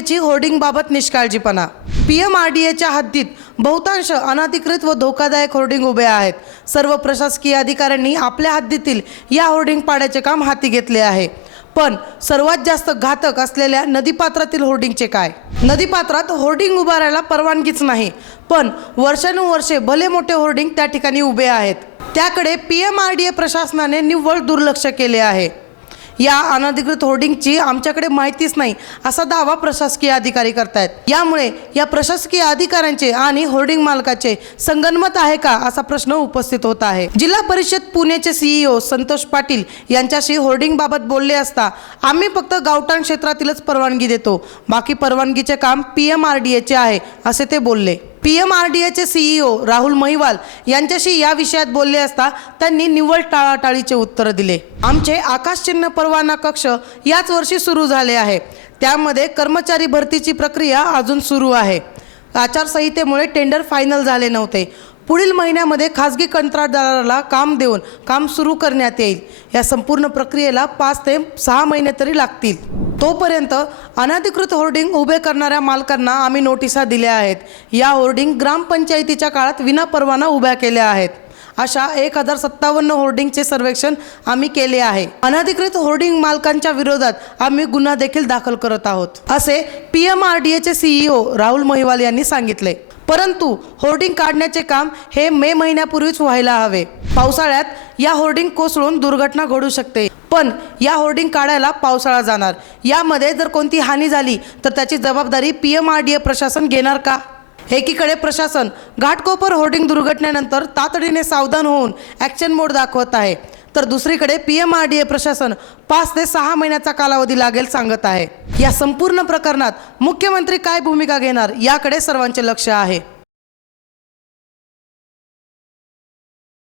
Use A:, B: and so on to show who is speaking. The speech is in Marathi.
A: एची होर्डिंगबाबत निष्काळजीपणा. पी एम आर डी एच्या हद्दीत बहुतांश अनाधिकृत व धोकादायक होर्डिंग उभे आहेत. सर्व प्रशासकीय अधिकाऱ्यांनी आपल्या हद्दीतील या होर्डिंग पाड्याचे काम हाती घेतले आहे. पण सर्वात जास्त घातक असलेल्या नदीपात्रातील होर्डिंगचे काय? नदीपात्रात होर्डिंग उभारायला परवानगीच नाही पण वर्षानुवर्षे भले मोठे होर्डिंग त्या ठिकाणी उभे आहेत. त्याकडे P M R D A प्रशासनाने निव्वळ दुर्लक्ष केले आहे. या अनधिकृत होर्डिंगची आमच्याकडे माहितीच नाही असा दावा प्रशासकीय अधिकारी करतायत. यामुळे या प्रशासकीय अधिकाऱ्यांचे आणि होर्डिंग मालकाचे संगनमत आहे का असा प्रश्न उपस्थित होत आहे. जिल्हा परिषद पुणेचे सीईओ संतोष पाटील यांच्याशी होर्डिंग बाबत बोलले असता आम्ही फक्त गावठाण क्षेत्रातीलच परवानगी देतो. बाकी परवानगीचे काम पी एम आर डी एचे आहे असे ते बोलले. पी एम आर डी एचे सीईओ राहुल महिवाल यांच्याशी या विषयात बोलले असता त्यांनी निव्वळ टाळाटाळीचे उत्तर दिले. आमचे आकाशचिन्ह परवाना कक्ष याच वर्षी सुरू झाले आहे. त्यामध्ये कर्मचारी भरतीची प्रक्रिया अजून सुरू आहे. आचारसंहितेमुळे टेंडर फायनल झाले नव्हते. पुढील महिन्यामध्ये खाजगी कंत्राटदाराला काम देऊन काम सुरू करण्यात येईल. या संपूर्ण प्रक्रियेला पाच ते सहा महिने तरी लागतील. तोपर्यंत अनधिकृत होर्डिंग उभे करणाऱ्या मालकांना आम्ही नोटिसा दिल्या आहेत. या होर्डिंग ग्रामपंचायतीच्या काळात विनापरवाना उभ्या केल्या आहेत. अशा एक हजार सत्तावन्न होर्डिंगचे सर्वेक्षण आम्ही केले आहे. अनधिकृत होर्डिंग मालकांच्या विरोधात आम्ही गुन्हा देखील दाखल करत आहोत असे पी एम आर डी एचे सीईओ राहुल महिवाल यांनी सांगितले. परंतु होर्डिंग काढण्याचे काम हे मे महिन्यापूर्वीच व्हायला हवे. पावसाळ्यात या होर्डिंग कोसळून दुर्घटना घडू शकते पण या होर्डिंग काढायला पावसाळा जाणार. यामध्ये जर कोणती हानी झाली तर त्याची जबाबदारी P M R D A प्रशासन घेणार का? एकीकडे प्रशासन घाटकोपर होर्डिंग दुर्घटनेनंतर तातडीने सावधान होऊन ॲक्शन मोड दाखवत आहे. तर दुसरीकडे P M R D A प्रशासन पाच ते सहा महिन्याचा कालावधी लागेल सांगत आहे. या संपूर्ण प्रकरणात मुख्यमंत्री काय भूमिका घेणार याकडे सर्वांचे लक्ष आहे.